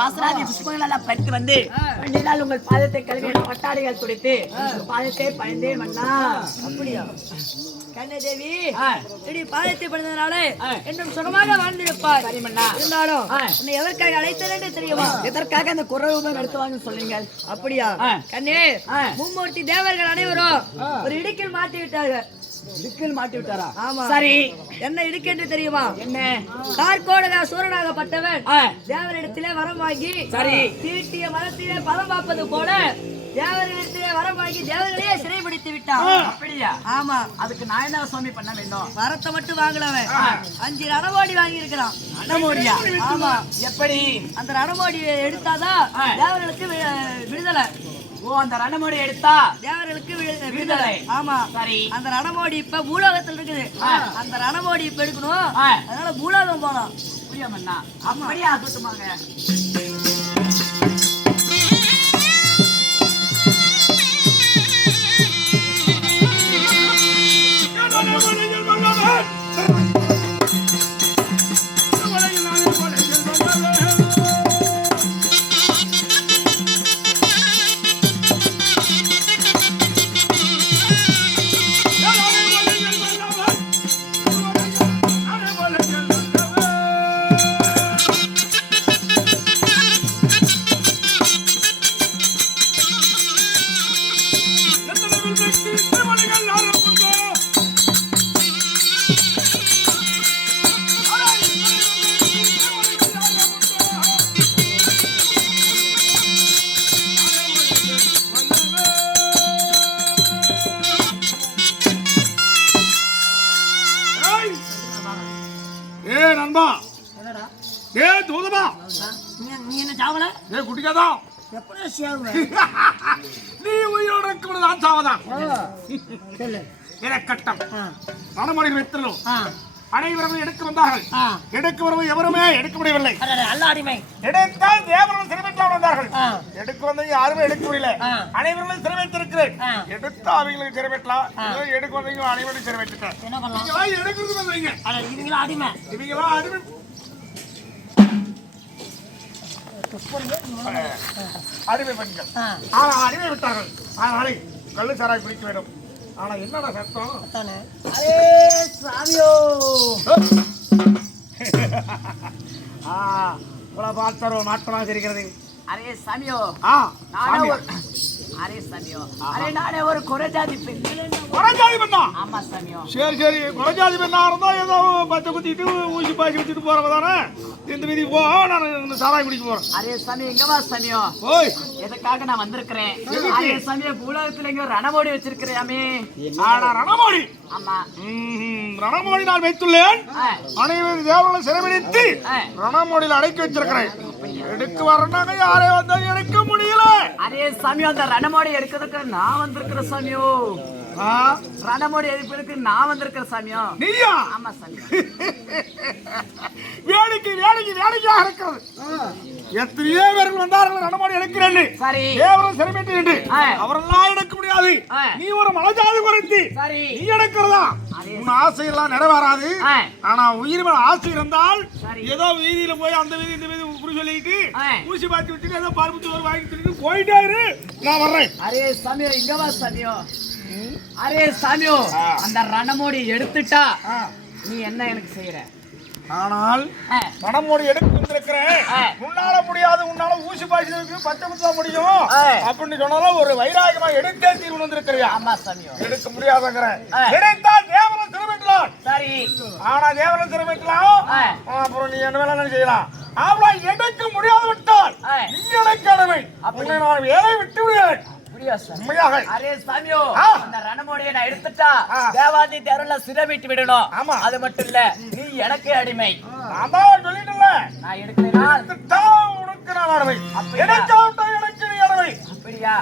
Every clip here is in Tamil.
வாசனாதி புஷ்பங்கள் எல்லாம் பறித்து வந்து நாள் உங்கள் பாதத்தை கழுவி பட்டாடைகள் துடைத்து பாதத்தை பணிந்தேன் மன்னா. அப்படியா கண்ணதேவி பாதத்தை பணிந்ததுனால என்றும் சுகமாக வாழ்ந்திருப்பார். இருந்தாலும் உன்னை எதற்காக அழைத்தேன் தெரியுமா? எதற்காக அந்த குறவுடன் நடத்துவாங்க சொல்லுங்க. அப்படியா கண்ணே, மும்மூர்த்தி தேவர்கள் அனைவரும் ஒரு இடுக்கில் மாட்டி விட்டார்கள். இடுக்கில் மாட்டி விட்டாரா? ஆமா. சரி, என்ன இடுக்கு என்று தெரியுமா? என்ன? கார்கோடக சூரனாகப்பட்டவன் தேவரிடத்திலே வரம் வாங்கி சரி தீட்டிய மரத்திலே பலம் பார்ப்பது போல தேவரிடத்திலே வரம் வாங்கி தேவர்களையே சிறைபிடித்து விட்டான். அப்படியா? ஆமா. அதுக்கு நான் என்ன சுவாமி பண்ண வேண்டும்? வரத்தை மட்டும் வாங்கலவன் 5 ரணமோடி வாங்கி இருக்கிறான். ரணமோடியா? ஆமா. எப்படி? அந்த ரணமோடியை எடுத்தாதான் தேவர்களுக்கு விடுதலை. ஓ, அந்த ரணமோடி எடுத்தா தேவர்களுக்கு விடுதலை. ஆமா. சரி, அந்த ரணமோடி இப்ப பூலோகத்தில் இருக்குது. அந்த ரணமோடி இப்ப எடுக்கணும். அதனால பூலோகம் போலாம். புரியாமண்ணா? அப்படியே ஆகட்டுமாங்க. நீ என்ன சாவல? குட்டிக்காதான் எப்படி சேவ? நீ உயிரோட இருக்கணும் சாவதான். கட்டம் மனமொழிகள் வைத்தலும் அனைவரும் எடுக்க வந்தார்கள். எடுக்க வருவது எவருமே எடுக்க முடியவில்லை. அல்ல அடிமை எடுத்தால் தேவர்கள் சிறைவைத்தால் வந்தார்கள். எடுக்க வந்தவங்க யாருமே எடுக்க முடியல. அனைவரும் சிறை வைத்திருக்கிறேன். எடுத்தா அவங்களுக்கு சிறை வைக்கலாம். எடுக்க வந்தவங்க அனைவரும் சிறை வைத்துட்டேன். என்ன பண்ணலாம்? எடுக்கிறது வந்தவங்க இவங்களா அடிமை? இவங்களா அடிமை அடிமை பெண்கள். ஆனா அடிமை விட்டார்கள். அதனால கள்ளு சாராய் குடிக்க வேண்டும். ஆனா என்னடா சத்தம்? சாமியோ பார்த்தரோ மாற்றமாக இருக்கிறது. அரே சாமியோ, அரே சாமியோ, அரே நானே ஒரு குறைஜாதி பெண். குறைஜாதி பெண்ணா? ஆமா சாமியோ. சரி சரி, குறைஜாதி பெண்ணா இருந்தா ஏதோ பச்சை குத்திட்டு ஊசி பாசி வச்சுட்டு போறவ தானே. இந்த வீதி போ, நான் சாராய் குடிக்க போறேன். அரே சாமி, எங்க வா சாமியோ? ஓய், எதுக்காக நான் வந்திருக்கிறேன்? அரே சாமியோ, பூலோகத்துல எங்க ரணமோடி வச்சிருக்கிறியாமே? ஆனா ரணமோடி? ஆமா. ரணமோடி நான் வைத்துள்ளேன். அனைவரும் தேவர்களை சிறைபிடித்து ரணமோடியில் அடைக்கி வச்சிருக்கிறேன். எடுக்க வரனாங்க யாரே வந்தா எடுக்க முடியல. அரே சாமியோ, அந்த ரணமோடி எடுக்கிறதுக்கு நான் வந்திருக்கிற சாமியோ. ரணமோடி எடுப்பதற்கு நான் வந்திருக்கிற சாமியோ. நீயா? ஆமா சாமியோ. வேடிக்கை வேடிக்கை வேடிக்கையாக இருக்கிறது. எத்தனையோ பேர்கள் வந்தார்கள் ரணமோடி எடுக்கிறேன். சரி, தேவரும் சிறைபிடித்து அவரெல்லாம் எடுக்க முடியாது. நீ ஒரு மலஜாதி குறைத்து நீ எடுக்கிறதா? உன் ஆசையெல்லாம் நிறைவேறாது. ஆனா உயிர் மேல ஆசை இருந்தால் ஏதோ வீதியில போய் அந்த வீதி இந்த வீதி குறி சொல்லிட்டு ஊசி பாத்தி வச்சுட்டு ஏதோ பருப்பு வாங்கி திட்டு போயிட்டே இரு, நான் வர்றேன். அரே சாமியோ, இங்க வா சாமியோ. அரே சாமியோ, அந்த ரணமோடி எடுத்துட்டா நீ என்ன எனக்கு செய்யற? ஆனால் ரணமோடி எடுத்து வந்திருக்கிறேன். உன்னால முடியாது, உன்னால ஊசி பாய்ச்சி பச்சை குத்தா முடியும் அப்படின்னு சொன்னாலும் ஒரு வைராகமா எடுத்தே தீர்வு வந்திருக்கிறியா? ஆமா சாமியோ. எடுக்க முடியாதுங்கிறேன். எடுத்தா தேவனை சிறுமைக்கலாம். சரி, ஆனா தேவனை சிறுமைக்கலாம். அப்புறம் நீ என்ன வேலை செய்யலாம். ஆனா எடுக்க முடியாது விட்டால் நீ எனக்கு கடமை. உன்னை நான் வேலை விட்டு விடுவேன். அரே சாமியோ, அந்த ரணமோடியை நான் எடுத்துட்டா தேவாதி தேவர்ல சிறைபிடித்து விடணும். ஆமா, அது மட்டும் இல்ல, நீ எனக்கு அடிமை. அதான் சொல்லிட்டல, நான் எடுக்கிறேன் உனக்கு நான் அடிமை. எடுக்காவிட்டா எனக்கு நீ அடிமை. அப்படியா?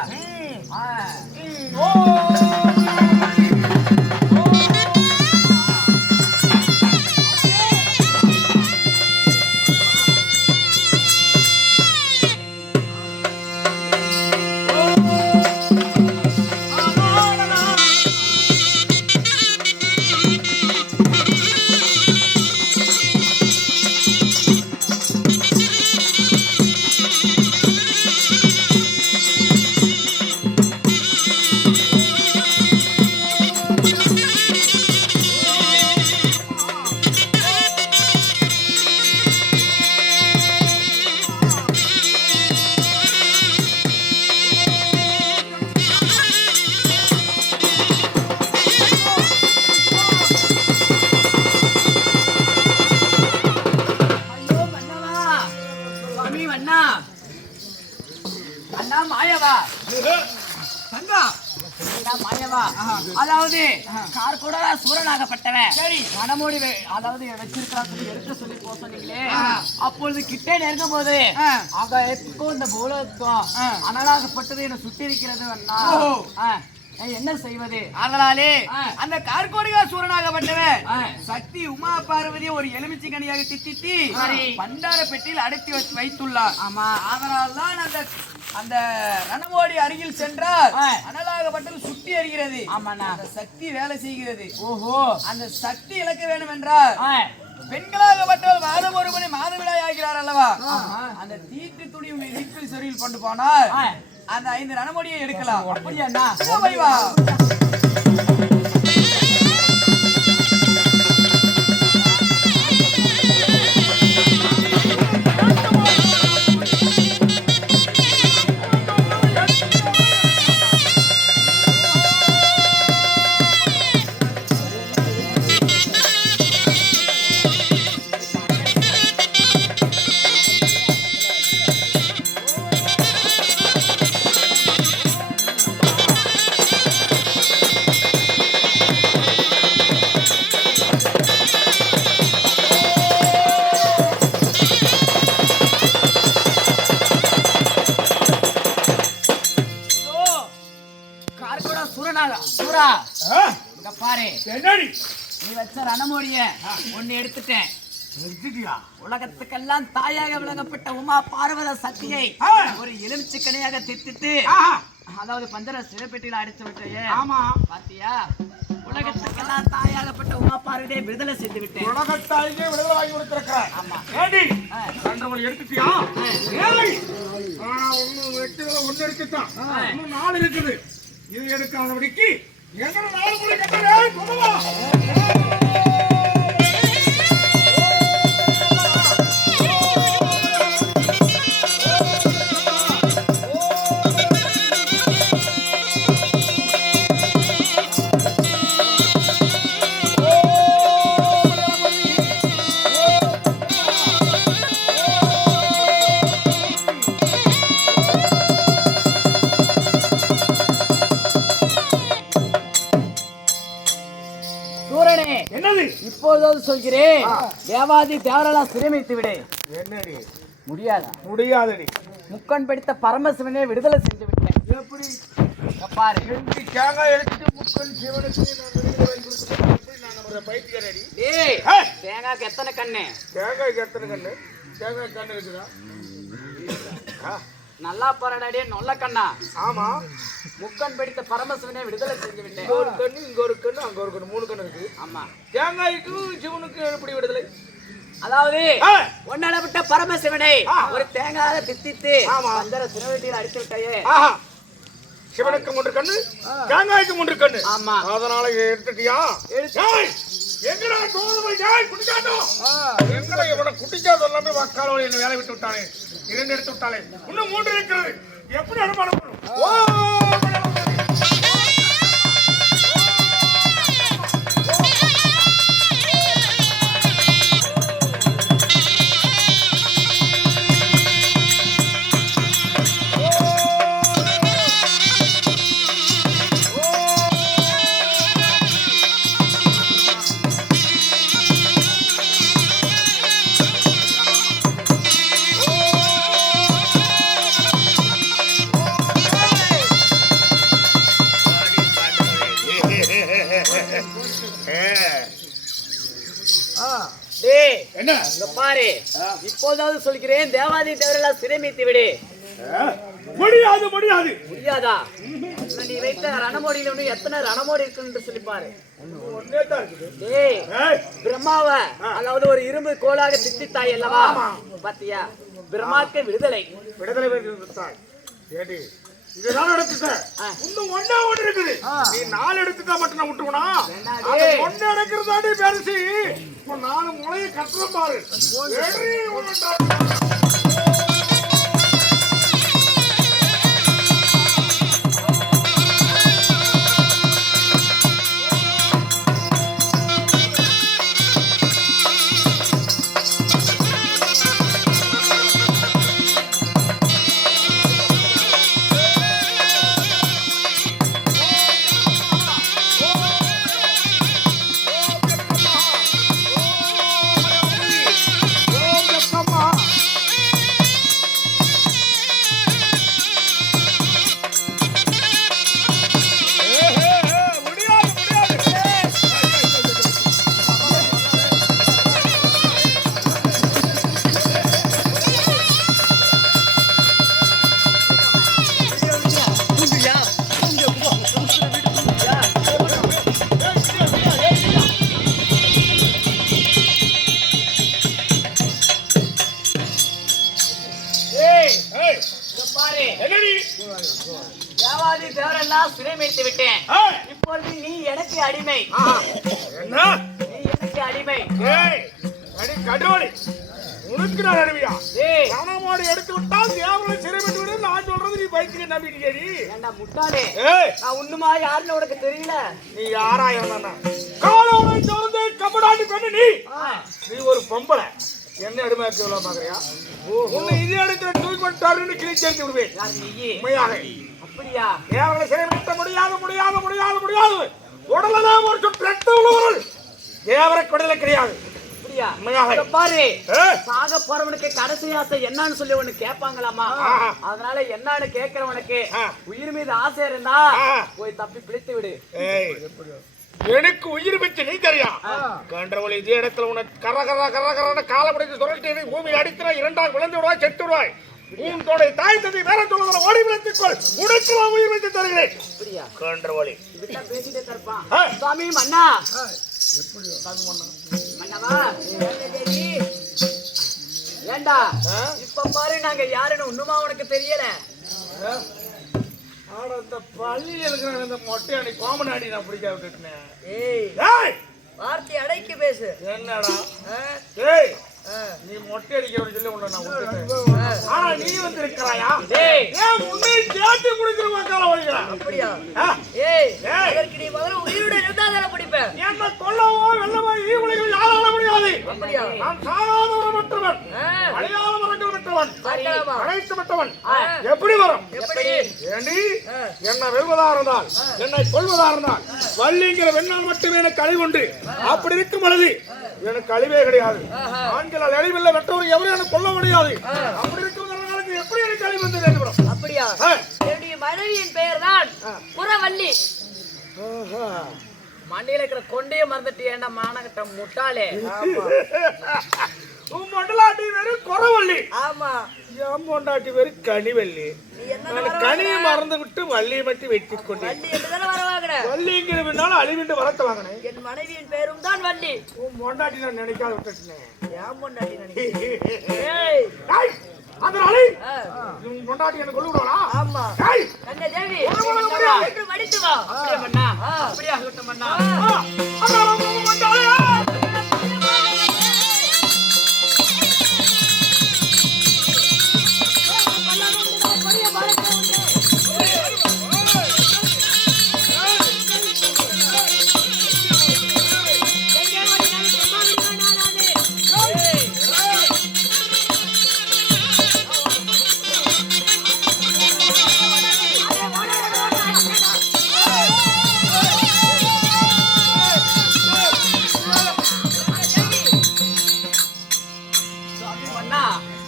தங்கா மாயவா அதாவது கார்கோட சூரனாகப்பட்டவன் மனமோடி அதாவது வச்சிருக்கிறான் சொல்லி எடுக்க சொல்லி போக சொன்னீங்களே அப்பொழுது கிட்டே நெருங்கும் போது அகத்துக்கும் இந்த பூலத்துக்கும் அனலாகப்பட்டது என்ன சுட்டி இருக்கிறது என்ன செய்வது அதனாலே அந்த கார்கோடிகா சூரனாகப்பட்டவன் சக்தி உமா பார்வதி ஒரு எலுமிச்சை கனியாக திட்டி பண்டார பெட்டியில் அடைத்து வைத்துள்ளார். ஆமா, அதனால்தான் அந்த ரணமோடி அருகில் சென்றால் அனலாகப்பட்டது சுட்டி அறிகிறது. ஆமாண்ணா, அந்த சக்தி வேலை செய்கிறது. ஓஹோ, அந்த சக்தி இழக்க வேண்டும் என்றால் பெண்களாகப்பட்டவர் மாதம் ஒரு மணி மாதவிடாய் ஆகிறார் அல்லவா, அந்த தீட்டு துணி வீட்டில் சொரியில் கொண்டு போனால் அந்த 5 ரணமோடியை எடுக்கலாம். அப்படியா? வா நீ வச்ச ரணமோடிய ஒன்னு எடுத்துட்டேன். உலகத்துக்கெல்லாம் தாயாக விளங்கப்பட்ட உமா பார்வத சக்தியை ஒரு எலுமிச்சைக்கனியாக திட்டிட்டு அதாவது பஞ்சர சிறைப்பெட்டியில அடிச்சு விட்டையே. ஆமா, பாத்தியா? உலகத்துக்கெல்லாம் தாயாகப்பட்ட உமா பார்வதியை விடுதலை செய்து விட்டேன். உலகத்தாயே விடுதலை வாங்கி கொடுத்திருக்கிறார். ஆமா, ஏடி கண்டவன் எடுத்துட்டியா? ஏய், ஒன்னு எடுத்துட்டான், இன்னும் 4 இருக்குது. இது எடுக்காதபடிக்கு எங்கட 4 முறை கட்டுறேன். சொல்லுவா இப்போதாவது சொல்கிறேன், தேவாதி தேவரெல்லாம் சிரமித்து விடு. என்னடி முடியாதா? முடியாதடி. முக்கன் படித்த பரமசிவனை விடுதலை செஞ்சு விட்டேன். எப்படி பாரு, தேங்காய் எடுத்துட்டு முக்கன் சிவனுக்கு நான் விடுதலை வாங்கி கொடுத்துட்டேன். எப்படி நான் நம்ம பைத்தியக்காரடி? டேய், தேங்காய்க்கு எத்தனை கண்ணு? தேங்காய்க்கு எத்தனை கண்ணு? தேங்காய் கண்ணு இருக்குதா? நல்லா பாருடாடே நொல்ல கண்ணா. ஆமா, முக்கன் படித்த பரமசிவனை விடுதலை செஞ்சு விட்டேன். ஒரு கண்ணு, இங்க ஒரு கண்ணு, அங்க ஒரு கண்ணு, 3 கண்ணு இருக்கு. ஆமா, தேங்காய்க்கு சிவனுக்கு எப்படி விடுதலை? அதாவது ஒன்னளவிட்ட பரமசிவனை ஒரு தேங்காய் தித்தித்து பஞ்சர சிறைப்பெட்டியில் அடித்து விட்டாயே. சிவனுக்கு 3 கண்ணு, தேங்காய்க்கு 3 கண்ணு. ஆமா, அதனால எடுத்துட்டியா? எங்கடா தோதுமை ஜாய் குடிச்சாட்டோ? எங்கடா இவனை குடிச்சாது எல்லாமே வாக்காளோட என்ன வேலை விட்டு விட்டானே. 2 எடுத்து விட்டாலே, இன்னும் 3 இருக்கிறது. எப்படி அனுமானம் பண்ணும்? என்ன பாரு, இப்போதாவது சொல்கிறேன், தேவாதி தேவரெல்லாம் சிறைமித்து விடு. முடியாது. முடியாது. முடியாதா? நீ வைத்த ரணமோடியில எத்தனை ரணமோடி இருக்குன்னு சொல்லி பாரு. பிரம்மாவ அதாவது ஒரு இரும்பு கோலாக திட்டித்தாய் அல்லவா, பாத்தியா? பிரம்மாக்கு விடுதலை இதனால எடுத்துட்டேன். இன்னும் 1 இருக்குது. நீ 4 எடுத்துட்டா மட்டும் நான் விட்டுருவனா? 1 எடுக்கிறதாடி பெருசி. இப்போ 4 முளையை கட்டுறோம் பாரு. தேவாதி தேவரெல்லாம் சிறைமைத்து விட்டேன். ஏய், இப்பொழுது நீ எனக்கு அடிமை. என்ன நீ எனக்கு அடிமை. ஏய், அடி கடவுளே, உனக்கு நான் அடிமையா? ஏய், கணமாடு எடுத்து விட்டால் தேவனை சிறைப்பட்டு விடு. நான் சொல்றது நீ பைத்திய நம்பிக்கை. ஏண்டா முட்டாளே, ஏய், நான் உண்ணுமா யாருன்னு உனக்கு தெரியல. நீ யாரா இருந்தா காலோனை தொடர்ந்து கபடாண்டி பண்ணு. நீ ஒரு பொம்பளை, என்ன அடிமையாக்க பாக்குறியா? உன்னை இதே இடத்துல தூக்கிட்டாருன்னு கிழிச்சேர்த்து விடுவேன். யார் நீ? உண்மையாக அப்படியா? தேவனை சிறைப்பட்ட முடியாது முடியாது முடியாது முடியாது. உடலதான் ஒரு சொட்டு ரத்தம் உள்ளவர்கள் தேவரை கொடலை கிடையாது. அப்படியா? உண்மையாக இங்க பாரு, ஏய், சாக போறவனுக்கு கடைசி ஆசை என்னன்னு சொல்லி ஒண்ணு கேட்பாங்களாமா. அதனால என்னன்னு கேட்கிறவனுக்கு உயிர் மீது ஆசை இருந்தா போய் தப்பி பிடித்து விடு. ஏய், எனக்கு உயிர் வச்சு நீ தெரியா? கண்டவளை இதே இடத்துல உனக்கு கர கர கர கரன்னு காலை பிடித்து சுரட்டி பூமி அடிக்கிற இரண்டாம் விழுந்து விடுவாய், செத்து விடுவாய். உன் தோட தாய் தந்தை வேற சொல்லுவதை ஓடி விழுத்துக்கொள். உனக்கு நான் உயிர் வைத்து தருகிறேன். அப்படியா? கண்டவளை விட்டா பேசிட்டே இருப்பான். சுவாமி மன்னா, மன்னவா, ஏண்டா இப்ப பாரு நாங்க யாருன்னு ஒண்ணுமா உனக்கு தெரியல. ஆட அந்த பள்ளி இருக்கிற இந்த மொட்டையாடி கோமனாடி நான் பிடிக்க விட்டுட்டேன். ஏய், ஏய், வார்த்தை அடைக்கி பேசு. என்னடா? ஏய், நீ மொட்டை அடிக்கிறவன்னு சொல்லி உன்னை நான் விட்டுட்டேன். ஆனா நீ வந்து இருக்கிறாயா? ஏய், ஏன் உன்னை கேட்டு குடிக்கிற மக்களை ஒழிக்கிறான்? அப்படியா? ஆ? ஏய், ஏய், அதற்கு நீ முதல்ல உயிரோட இருந்தா தானே பிடிப்பேன். என்ன கொல்லவோ வெல்லவோ ஈ உலகில் யாரால முடியாது. அப்படியா? நான் சாகாதவரமற்றவன், ஆ, அழியாத மரங்கள் பெற்றவன், பார்க்கலாமா? அழைத்து பெற்றவன். எப்படி வரும்? எப்படி? ஏண்டி என்ன வெல்வதா இருந்தால், என்னை கொல்வதா இருந்தால் வள்ளிங்கிற வெண்ணால் மட்டுமே எனக்கு அழிவுண்டு. அப்படி இருக்கும் பொழுது எனக்கு அழிவே கிடையாது. ஆண்களால் அழிவில்லை, வெற்றவர் எவரும் எனக்கு கொல்ல முடியாது. அப்படி இருக்கும் எப்படி எனக்கு அழிவு வந்து வேண்டும்? அப்படியா? என்னுடைய மனைவியின் பெயர் தான் புறவள்ளி. மண்டையில இருக்கிற கொண்டையே மறந்துட்டு ஏண்டா மானகட்ட முட்டாளே. உன் பொண்டாட்டி வேறு குறவள்ளி. ஆமா, என் பொண்டாட்டி வேறு கனிவள்ளி. நான் கனியை மறந்து விட்டு வள்ளியை மட்டும் வெட்டி கொண்டேன். வள்ளி என்றுதானே வரவாங்கற. வள்ளிங்கிற பின்னால அழிவிட்டு வளர்த்து வாங்கினேன். என் மனைவியின் பெயரும் தான் வள்ளி. உன் பொண்டாட்டி நான் நினைக்காத விட்டுட்டேன். ஏன் பொண்டாட்டி நினைக்கிறேன்? ஏய், டேய், அதனால உன் பொண்டாட்டி என்ன கொல்லுவாளா? ஆமா. டேய், கண்ணே தேவி, முடியாது. என்று மடித்து வா. அப்படியே பண்ணா. அப்படியே ஆகட்டும் பண்ணா. அதனால உன் பொண்டாட்டி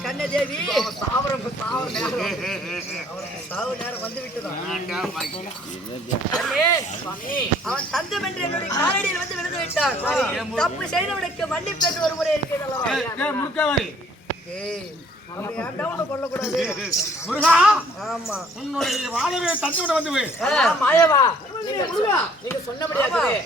கண்ணே தேவி, சாவு நேரம் வந்து விட்டுதான். கண்ணே, சுவாமி, அவன் தஞ்சம் என்று என்னுடைய காலடியில் வந்து விழுந்து விட்டான். தப்பு செய்தவனுக்கு மன்னிப்பு என்று ஒரு முறை இருக்கிறது அல்லவா? முருகாவரி. ஏய், அவனை ஏன்டா உன்னை கொல்லக்கூடாது? முருகா, ஆமா. உன்னுடைய வாழவே தந்து விட வந்து போய். மாயவா, நீங்க சொன்னபடியாகவே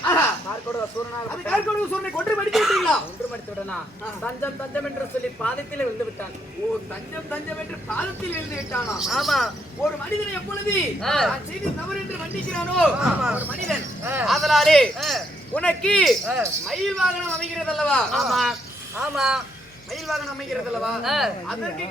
கார்கோட சூரனாக அது கார்கோட சூரனை கொன்று மடித்து விட்டீங்களா? கொன்று மடித்து விட்டனா? தஞ்சம் தஞ்சம் என்று சொல்லி பாதத்தில் விழுந்து விட்டான். ஓ, தஞ்சம் தஞ்சம் என்று பாதத்தில் விழுந்து விட்டானா? ஆமா. ஒரு மனிதன் எப்பொழுது நான் செய்த தவறு என்று மன்னிக்கிறானோ ஒரு மனிதன், அதனாலே உனக்கு மயில் வாகனம் அமைகிறது அல்லவா? ஆமா ஆமா, மயில் வாகனம் அமைகிறது அல்லவா? அதற்கு